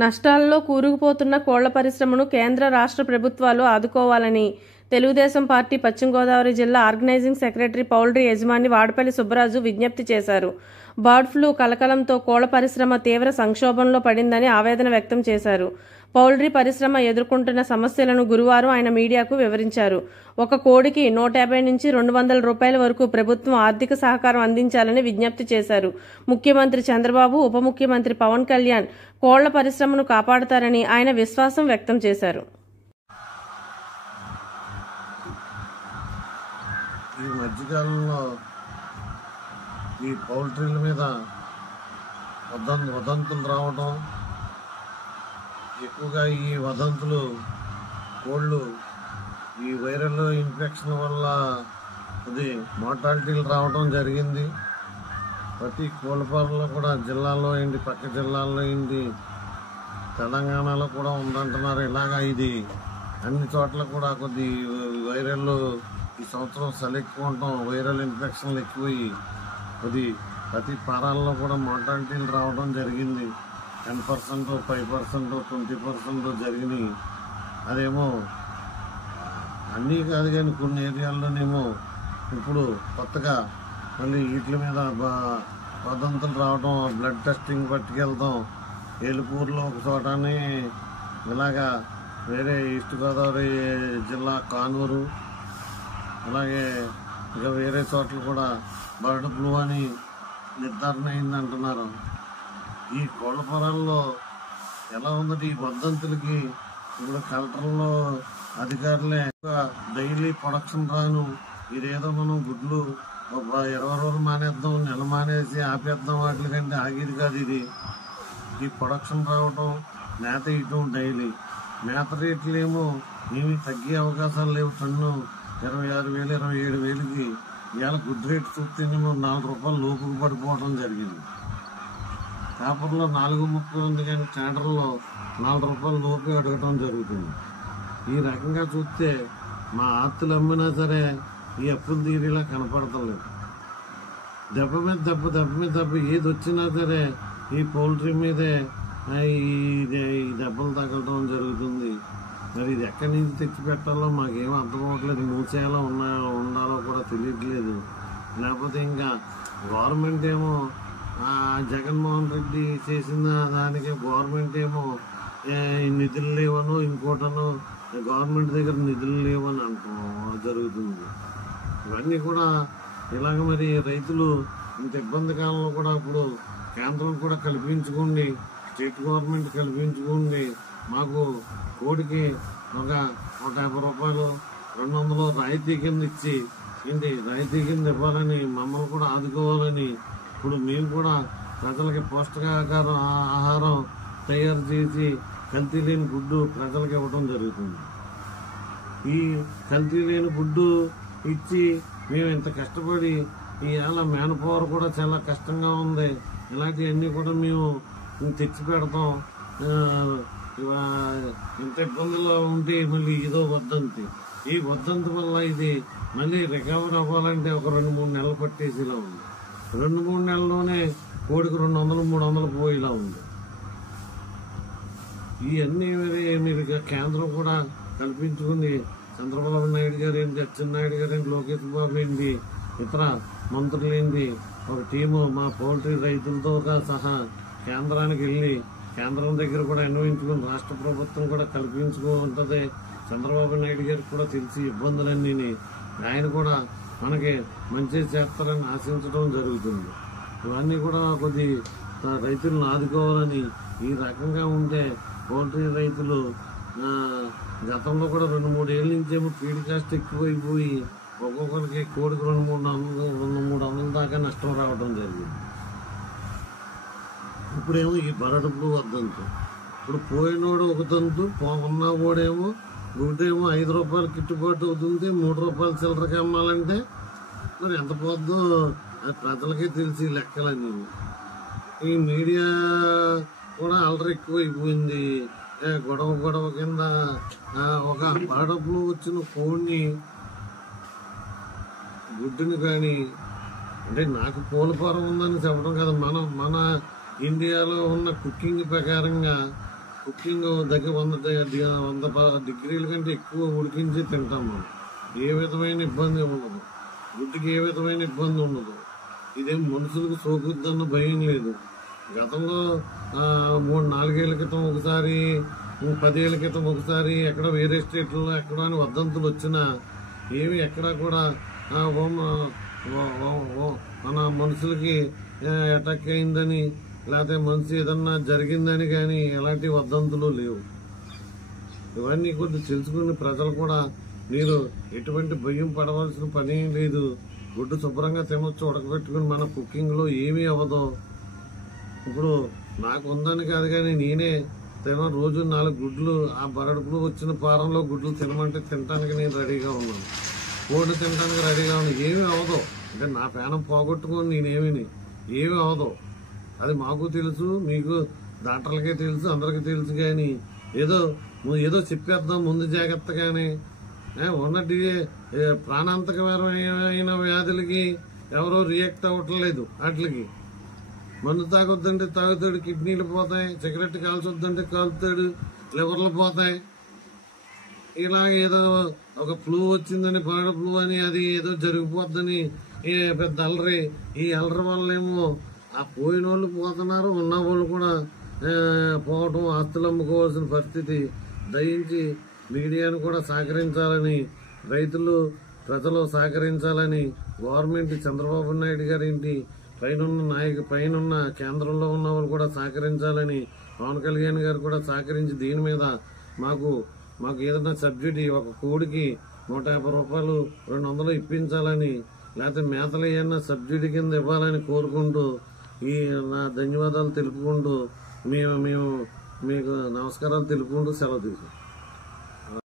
నష్టాల్లో కూరుకుపోతున్న కోళ్ల పరిశ్రమను కేంద్ర రాష్ట్ర ప్రభుత్వాలు ఆదుకోవాలని తెలుగుదేశం పార్టీ పశ్చిమ గోదావరి జిల్లా ఆర్గనైజింగ్ సెక్రటరీ పౌల్ట్రీ యజమాని వాడపల్లి సుబ్బరాజు విజ్ఞప్తి చేశారు. బర్డ్ ఫ్లూ కలకలంతో కోళ్ల పరిశ్రమ తీవ్ర సంక్షోభంలో పడిందని ఆవేదన వ్యక్తం చేశారు. పౌల్ట్రీ పరిశ్రమ ఎదుర్కొంటున్న సమస్యలను గురువారం ఆయన మీడియాకు వివరించారు. ఒక కోడికి 150 నుంచి 200 రూపాయల వరకు ప్రభుత్వం ఆర్థిక సహకారం అందించాలని విజ్ఞప్తి చేశారు. ముఖ్యమంత్రి చంద్రబాబు, ఉప ముఖ్యమంత్రి పవన్ కళ్యాణ్ కోళ్ల పరిశ్రమను కాపాడతారని ఆయన విశ్వాసం వ్యక్తం చేశారు. ఈ మధ్యకాలంలో ఈ పౌల్ట్రీల మీద వదంతులు రావడం, ఎక్కువగా ఈ వదంతులు కోళ్ళు ఈ వైరల్ ఇన్ఫెక్షన్ వల్ల అది మార్టాలిటీలు రావడం జరిగింది. ప్రతి కోళ్ళపారలో కూడా జిల్లాలో ఏంటి, పక్క జిల్లాల్లో ఏంటి, తెలంగాణలో కూడా ఉందంటున్నారు. ఇలాగా ఇది అన్ని చోట్ల కూడా కొద్ది వైరల్ ఈ సంవత్సరం చలి ఎక్కువ ఉండటం, వైరల్ ఇన్ఫెక్షన్లు ఎక్కువయ్యి కొద్ది ప్రతి పారాల్లో కూడా మార్టాలిటీలు రావడం జరిగింది. 10%, 5%, 20% జరిగినాయి. అదేమో అన్నీ కాదు కానీ కొన్ని ఏరియాల్లోనేమో ఇప్పుడు కొత్తగా మళ్ళీ వీటి మీద వదంతులు రావడం, బ్లడ్ టెస్టింగ్ పట్టుకెళ్తాం. ఏలుపూరులో ఒక చోటని, ఇలాగా వేరే ఈస్ట్ గోదావరి జిల్లా కానూరు, అలాగే ఇంకా వేరే చోట్ల కూడా బర్డ్ ఫ్లూ అని నిర్ధారణ అయింది అంటున్నారు. ఈ కోళ్ల పొలాల్లో ఎలా ఉందంటే ఈ వదంతులకి ఇప్పుడు కలెక్టర్లో అధికారులే డైలీ ప్రొడక్షన్ రాను, ఇదేదో మనం గుడ్లు 20 రోజులు మానేద్దాం, నెల మానేసి ఆపేద్దాం, వాటి కంటే ఆగేది కాదు. ఇది ఈ ప్రొడక్షన్ రావటం, మేత ఇవ్వటం, డైలీ మేత రేట్లు ఏమో ఏమీ తగ్గే అవకాశాలు లేవు. టన్ను 26,000, 27,000కి ఇవాళ గుడ్ రేట్ చూస్తేనేమో 4 రూపాయలు లోపుకు పడిపోవడం జరిగింది. పేపర్లో 4.30 ఉంది కానీ చాండర్లో 4 రూపాయలు లోపే అడగటం జరుగుతుంది. ఈ రకంగా చూస్తే మా ఆస్తులు అమ్మినా సరే ఈ అప్పులు తీరేలా కనపడతలేదు. దెబ్బ మీద దెబ్బ ఏది వచ్చినా సరే ఈ పౌల్ట్రీ మీదే ఈ దెబ్బలు తగలటం జరుగుతుంది. మరి ఇది ఎక్కడి నుంచి తెచ్చి పెట్టాలో మాకేం అర్థం అవ్వట్లేదు. మూసేలా ఉండాలో కూడా తెలియట్లేదు. లేకపోతే ఇంకా గవర్నమెంట్ ఏమో జగన్మోహన్ రెడ్డి చేసిన దానికి గవర్నమెంట్ ఏమో నిధులు లేవనో ఇంకోటనో గవర్నమెంట్ దగ్గర నిధులు లేవని అంటాం జరుగుతుంది. ఇవన్నీ కూడా ఇలాగ మరి రైతులు ఇంత ఇబ్బంది కాలంలో కూడా ఇప్పుడు కేంద్రం కూడా కల్పించుకోండి, స్టేట్ గవర్నమెంట్ కల్పించుకోండి, మాకు కోడికి ఒక 150 రూపాయలు 200 రాయితీ కింద ఇచ్చి రాయితీ కింద ఇవ్వాలని, మమ్మల్ని కూడా ఆదుకోవాలని, ఇప్పుడు మేము కూడా ప్రజలకి ఆహారం తయారు చేసి కల్తీ లేని గుడ్డు ప్రజలకు ఇవ్వడం జరుగుతుంది. ఈ కల్తీ లేని గుడ్డు ఇచ్చి మేము ఇంత కష్టపడి ఇవాళ మ్యాన్ పవర్ కూడా చాలా కష్టంగా ఉంది. ఇలాంటివన్నీ కూడా మేము తెచ్చి పెడతాం. ఇంత ఇబ్బందుల్లో ఉంటే మళ్ళీ ఇదో వద్దంతి. ఈ వద్దంతి వల్ల ఇది మళ్ళీ రికవర్ అవ్వాలంటే ఒక 2-3 నెలలు పట్టేసేలా ఉంది. 2-3 నెలల్లోనే కోడికి 200, 300 పోయేలా ఉంది. ఇవన్నీ మీరు కేంద్రం కూడా కల్పించుకుని చంద్రబాబు నాయుడు గారు ఏంటి, అచ్చెన్నాయుడు గారు ఏంటి, లోకేష్ బాబు ఏంటి, ఇతర మంత్రులు ఏంటి, ఒక టీము మా పౌల్ట్రీ రైతులతో సహా కేంద్రానికి వెళ్ళి కేంద్రం దగ్గర కూడా అన్వయించుకుని రాష్ట్ర ప్రభుత్వం కూడా కల్పించుకుంటుంది. చంద్రబాబు నాయుడు గారికి కూడా తెలిసి ఇబ్బందులన్నీ ఆయన కూడా మనకి మంచి చేస్తారని ఆశించడం జరుగుతుంది. ఇవన్నీ కూడా కొద్ది రైతులను ఆదుకోవాలని, ఈ రకంగా ఉంటే పౌల్ట్రీ రైతులు గతంలో కూడా 2-3 ఏళ్ళ నుంచేమో ఫీడ్ కాస్ట్ ఎక్కువైపోయి ఒక్కొక్కరికి కోడికి 200-300 దాకా నష్టం రావడం జరిగింది. ఇప్పుడేమో ఈ బర్డ్ ఫ్లూ వద్దంతు. ఇప్పుడు పోయినోడు ఒక తంతు, ఉన్నవాడేమో గుడ్డేమో 5 రూపాయలు గిట్టుబాటు అవుతుంది, 3 రూపాయలు చిల్లరకి అమ్మాలంటే మరి ఎంత పోద్దో అది ప్రజలకే తెలిసి లెక్కలని. ఈ మీడియా కూడా అలరి ఎక్కువైపోయింది. గొడవ కింద ఒక బర్డ్ ఫ్లూ వచ్చిన కోడిని గుడ్డుని కానీ, అంటే నాకు కోళ్ళ ఫారం ఉందని చెప్పడం కదా, మన ఇండియాలో ఉన్న కుకింగ్ ప్రకారంగా కుకింగ్ దగ్గర 100 డిగ్రీల కంటే ఎక్కువ ఉడికించి తింటాం మనం. ఏ విధమైన ఇబ్బంది ఉండదు, గుడ్డుకి ఏ విధమైన ఇబ్బంది ఉండదు. ఇదేం మనుషులకు సోకుద్దన్న భయం లేదు. గతంలో 3-4 ఏళ్ల క్రితం ఒకసారి, 10 ఏళ్ల క్రితం ఒకసారి ఎక్కడ వేరే స్టేట్లలో ఎక్కడ అని వదంతులు వచ్చినా ఏమి ఎక్కడా కూడా మన మనుషులకి అటాక్ అయిందని లేకపోతే మనిషి ఏదన్నా జరిగిందని కానీ ఎలాంటి వదంతులు లేవు. ఇవన్నీ కొద్దిగా తెలుసుకుని ప్రజలు కూడా మీరు ఎటువంటి భయం పడవలసిన పని లేదు. గుడ్డు శుభ్రంగా తినొచ్చు, ఉడకబెట్టుకుని మన కుకింగ్లో ఏమీ అవ్వదు. ఇప్పుడు నాకు ఉందని కాదు కానీ నేనే రోజు 4 గుడ్లు ఆ బరడుపులు వచ్చిన పారంలో గుడ్లు తినమంటే తినడానికి నేను రెడీగా ఉన్నాను. కోడి తినడానికి రెడీగా ఉన్నాను. ఏమీ అవ్వదు. అంటే నా ప్రాణం పోగొట్టుకొని నేనేమి ఏమీ అవ్వదు. అది మాకు తెలుసు, మీకు డాక్టర్లకే తెలుసు, అందరికీ తెలుసు. కానీ ఏదో చెప్పేద్దాం ముందు జాగ్రత్తగానే. ఉన్నట్టు ప్రాణాంతకమైన వ్యాధులకి ఎవరో రియాక్ట్ అవ్వట్లేదు. వాటికి మందు తాగొద్దంటే తాగుతాడు, కిడ్నీలు పోతాయి. సిగరెట్ కాల్చొద్దంటే కాలుతాడు, లివర్లు పోతాయి. ఇలా ఏదో ఒక ఫ్లూ వచ్చిందని, బర్డ్ ఫ్లూ అని, అది ఏదో జరిగిపోద్దని పెద్ద అలరి. ఈ అలరి వల్లేమో ఆ పోయిన వాళ్ళు పోతున్నారు, ఉన్న వాళ్ళు కూడా పోవటం, ఆస్తులు అమ్ముకోవాల్సిన పరిస్థితి. దయించి మీడియాను కూడా సహకరించాలని, రైతులు ప్రజలు సహకరించాలని, గవర్నమెంట్ చంద్రబాబు నాయుడు గారింటి పైనున్న కేంద్రంలో ఉన్న వాళ్ళు కూడా సహకరించాలని, పవన్ కళ్యాణ్ గారు కూడా సహకరించి దీని మీద మాకు ఏదైనా సబ్సిడీ ఒక కోడికి 150 రూపాయలు 200 ఇప్పించాలని, లేకపోతే మేతలు ఏమన్నా సబ్సిడీ కింద ఇవ్వాలని కోరుకుంటూ నా ధన్యవాదాలు తెలుపుకుంటూ మేము మీకు నమస్కారాలు తెలుపుకుంటూ సెలవు తీసుకుంటాం.